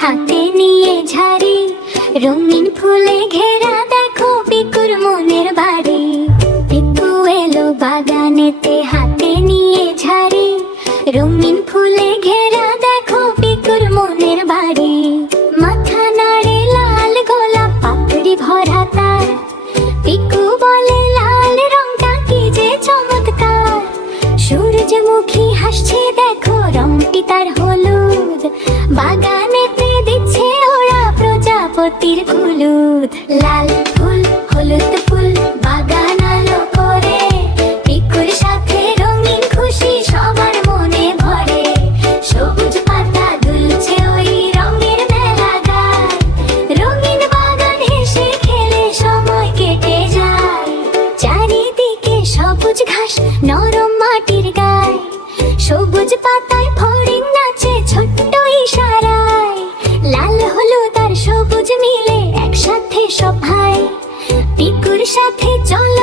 হাতে নিয়ে ঝাড়ি, রঙিন ফুলে ঘেরা দেখো পিকুর মনের বাড়ি। পিকু এলো বাগানেতে হাতে নিয়ে ঝাড়ি, রঙিন ফুলে ঘেরা দেখো পিকুর মনের বাড়ি। মাথা নাড়ে লাল গোলাপ পাপড়ি ভরা তার, পিকু বলে লাল রংটা কি যে চমৎকার। সূর্যমুখী হাসছে দেখো রংটি তার হলুদ, বাগানেতে দিচ্ছে ওরা প্রজাপতির কুলুদ। লাল ফুল হলুদ ফুল বাগান আলো করে, পিকুর সাথে রঙিন খুশি সবার মনে ভরে। সবুজ পাতা দুলছে ওই রঙের মেলা গায়, রঙিন বাগান হেসে খেলে সময় কেটে যায়। চারিদিকে সবুজ ঘাস নরম মাটির গায়, সবুজ পাতায় ফড়িং নাচে ছোট্ট ইশারায়। লাল হলুদ আর সবুজ মিলে একসাথে সবাই, পিকুর সাথে চল